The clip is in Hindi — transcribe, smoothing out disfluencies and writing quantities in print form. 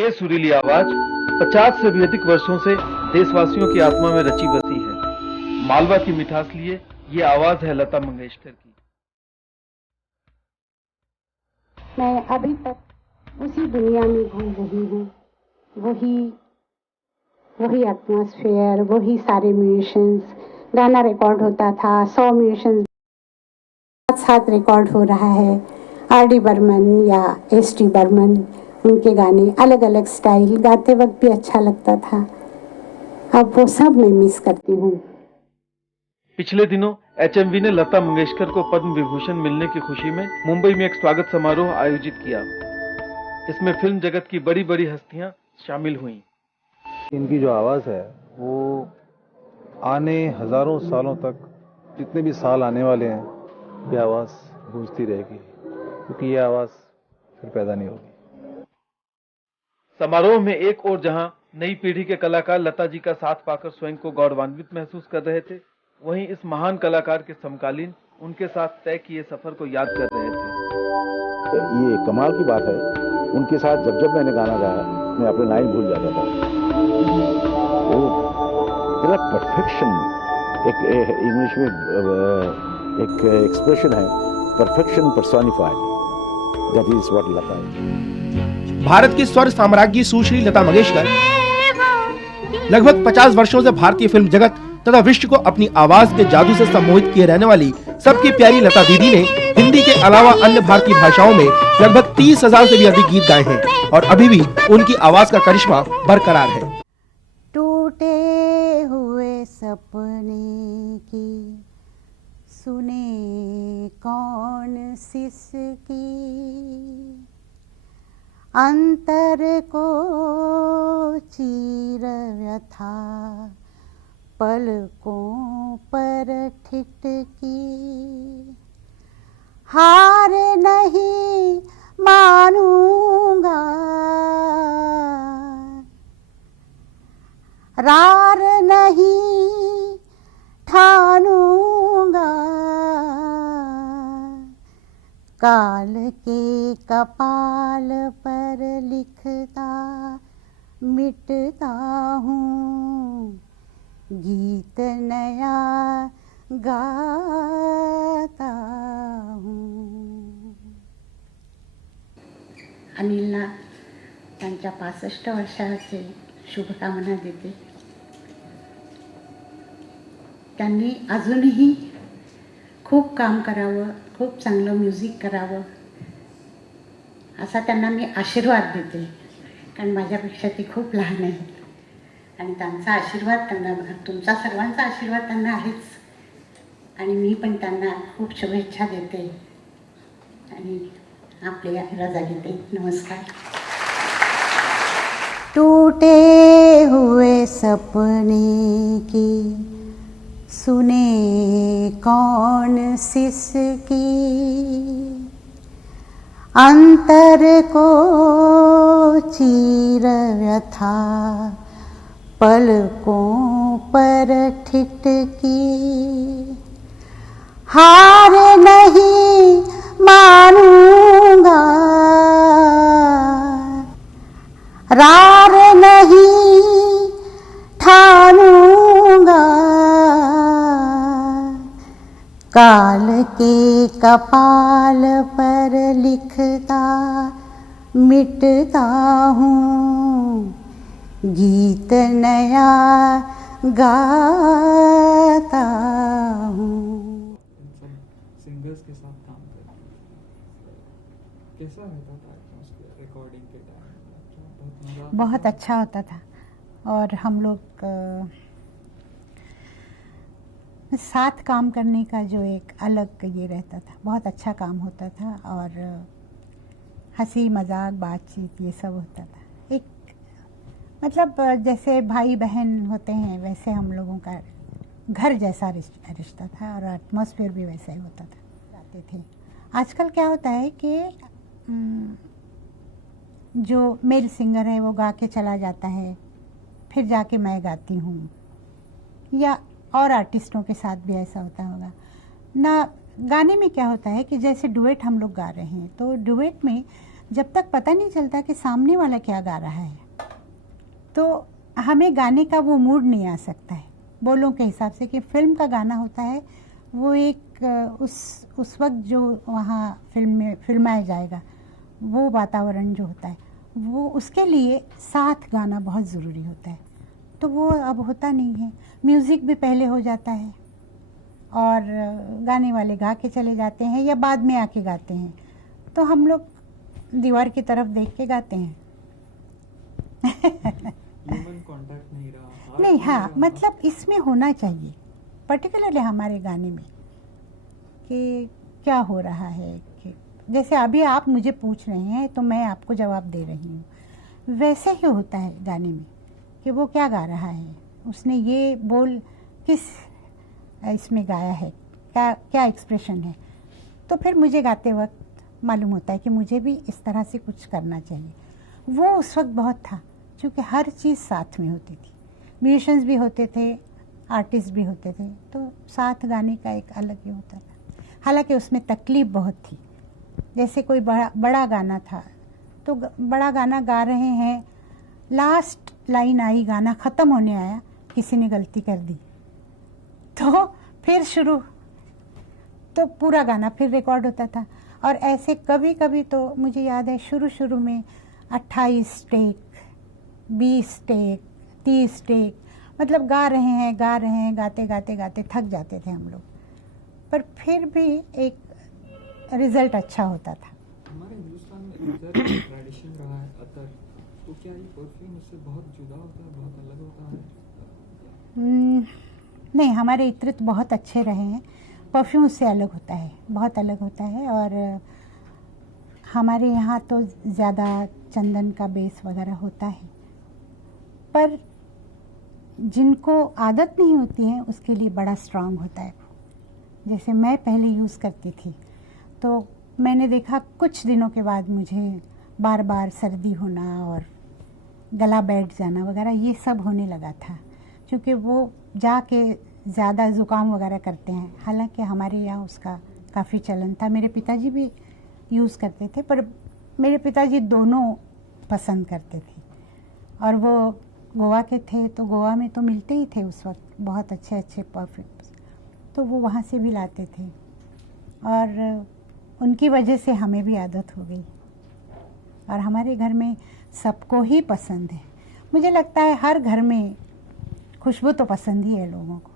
ये सुरीली आवाज 50 से भी अधिक वर्षों से देशवासियों की आत्मा में रची बसी है। मालवा की मिठास लिए ये आवाज है लता मंगेशकर की। मैं अभी तक उसी दुनिया में घूम रही हूँ, वही एटमॉस्फेयर, वही सारे म्यूजिशियंस। गाना रिकॉर्ड होता था, 100 म्यूजिशियंस साथ रिकॉर्ड हो रहा है। आर.डी. बर्मन या एस.टी. बर्मन, उनके गाने अलग अलग स्टाइल, गाते वक्त भी अच्छा लगता था। अब वो सब मैं मिस करती हूँ। पिछले दिनों एचएमवी ने लता मंगेशकर को पद्म विभूषण मिलने की खुशी में मुंबई में एक स्वागत समारोह आयोजित किया। इसमें फिल्म जगत की बड़ी बड़ी हस्तियां शामिल हुईं। इनकी जो आवाज़ है वो आने हजारों सालों तक, जितने भी साल आने वाले हैं, ये आवाज़ गूंजती रहेगी, क्योंकि ये आवाज़ फिर पैदा नहीं होगी। समारोह में एक और जहां नई पीढ़ी के कलाकार लता जी का साथ पाकर स्वयं को गौरवान्वित महसूस कर रहे थे, वहीं इस महान कलाकार के समकालीन उनके साथ तय किए सफर को याद कर रहे थे। ये कमाल की बात है, उनके साथ जब जब मैंने गाना गाया मैं अपने लाइन भूल जाता था। वो इतना परफेक्शन, एक इंग्लिश में एक एक्सप्रेशन है, perfection personified, that is what Lata है। भारत की स्वर साम्राज्ञी सुश्री लता मंगेशकर लगभग 50 वर्षों से भारतीय फिल्म जगत तथा विश्व को अपनी आवाज के जादू से सम्मोहित किए रहने वाली सबकी प्यारी लता दीदी ने हिंदी के अलावा अन्य भारतीय भाषाओं में लगभग 30,000 से भी अधिक गीत गाए हैं और अभी भी उनकी आवाज का करिश्मा बरकरार है। टूटे हुए सपने की सुने कौन सिसकी, अंतर को चीर व्यथा पलकों पर ठिठकी। हार नहीं मानूंगा, रार नहीं ठानूंगा, काल के कपाल पर लिखता मिटता हूँ, गीत नया गाता हूँ। अनिलना त्यांच्या 65 वर्षाचे शुभकामना देते। त्यांनी अजूनही खूप काम करावं, खूप चांगलं म्युझिक करावं असा त्यांना मी आशीर्वाद देते, कारण माझ्यापेक्षा ती खूप लहान आहे आणि त्यांचा आशीर्वाद त्यांना, तुमचा सर्वांचा आशीर्वाद त्यांना आहेच, आणि मी पण त्यांना खूप शुभेच्छा देते आणि आपली रजा घेते। नमस्कार। टूटे हुए सपने की सुने कौन सिसकी, अंतर को चीर व्यथा पलकों पर ठिठकी। हार नहीं मानूंगा, रार नहीं ठानूंगा, काल के कपाल पर लिखता मिटता हूँ, गीत नया गाता हूँ। सिंगर्स के साथ काम करना कैसा होता था? रिकॉर्डिंग के टाइम बहुत अच्छा होता था, और हम लोग साथ काम करने का जो एक अलग ये रहता था, बहुत अच्छा काम होता था, और हंसी मजाक बातचीत ये सब होता था। एक मतलब जैसे भाई बहन होते हैं वैसे हम लोगों का घर जैसा रिश्ता था, और एटमॉस्फेयर भी वैसा ही होता था, जाते थे। आजकल क्या होता है कि जो मेल सिंगर है वो गा के चला जाता है, फिर जाके मैं गाती हूँ, या और आर्टिस्टों के साथ भी ऐसा होता होगा ना। गाने में क्या होता है कि जैसे डुएट हम लोग गा रहे हैं, तो डुएट में जब तक पता नहीं चलता कि सामने वाला क्या गा रहा है तो हमें गाने का वो मूड नहीं आ सकता है बोलों के हिसाब से। कि फिल्म का गाना होता है वो एक उस वक्त जो वहाँ फिल्म में फिल्माया जाएगा वो वातावरण जो होता है वो उसके लिए साथ गाना बहुत ज़रूरी होता है। तो वो अब होता नहीं है। म्यूज़िक भी पहले हो जाता है और गाने वाले गा के चले जाते हैं या बाद में आके गाते हैं, तो हम लोग दीवार की तरफ देख के गाते हैं। ह्यूमन कांटेक्ट नहीं रहा। नहीं, हाँ, मतलब इसमें होना चाहिए पर्टिकुलरली हमारे गाने में कि क्या हो रहा है। कि जैसे अभी आप मुझे पूछ रहे हैं तो मैं आपको जवाब दे रही हूँ, वैसे ही होता है गाने में कि वो क्या गा रहा है, उसने ये बोल किस इसमें गाया है, क्या क्या एक्सप्रेशन है। तो फिर मुझे गाते वक्त मालूम होता है कि मुझे भी इस तरह से कुछ करना चाहिए। वो उस वक्त बहुत था क्योंकि हर चीज़ साथ में होती थी, म्यूजिशंस भी होते थे, आर्टिस्ट भी होते थे, तो साथ गाने का एक अलग ही होता था। हालांकि उसमें तकलीफ़ बहुत थी। जैसे कोई बड़ा गाना था तो बड़ा गाना गा रहे हैं, लास्ट लाइन आई, गाना ख़त्म होने आया, किसी ने गलती कर दी तो फिर शुरू, तो पूरा गाना फिर रिकॉर्ड होता था। और ऐसे कभी कभी तो मुझे याद है शुरू में 28 टेक, 20 टेक, 30 टेक, मतलब गा रहे हैं गाते गाते थक जाते थे हम लोग, पर फिर भी एक रिजल्ट अच्छा होता था। हमारे हिंदुस्तान में इधर ट्रेडिशन रहा है अतर, तो क्या ये परफ्यूम उससे बहुत जुदा होता है, बहुत अलग होता है? नहीं, हमारे इत्र तो बहुत अच्छे रहे हैं। परफ्यूम उससे अलग होता है, बहुत अलग होता है। और हमारे यहाँ तो ज़्यादा चंदन का बेस वगैरह होता है, पर जिनको आदत नहीं होती है उसके लिए बड़ा स्ट्रांग होता है। जैसे मैं पहले यूज़ करती थी तो मैंने देखा कुछ दिनों के बाद मुझे बार बार सर्दी होना और गला बैठ जाना वगैरह ये सब होने लगा था, क्योंकि वो जाके ज़्यादा ज़ुकाम वगैरह करते हैं। हालांकि हमारे यहाँ उसका काफ़ी चलन था, मेरे पिताजी भी यूज़ करते थे, पर मेरे पिताजी दोनों पसंद करते थे। और वो गोवा के थे तो गोवा में तो मिलते ही थे उस वक्त बहुत अच्छे अच्छे परफ्यूम्स, तो वो वहाँ से भी लाते थे और उनकी वजह से हमें भी आदत हो गई। और हमारे घर में सबको ही पसंद है। मुझे लगता है हर घर में खुशबू तो पसंद ही है लोगों को।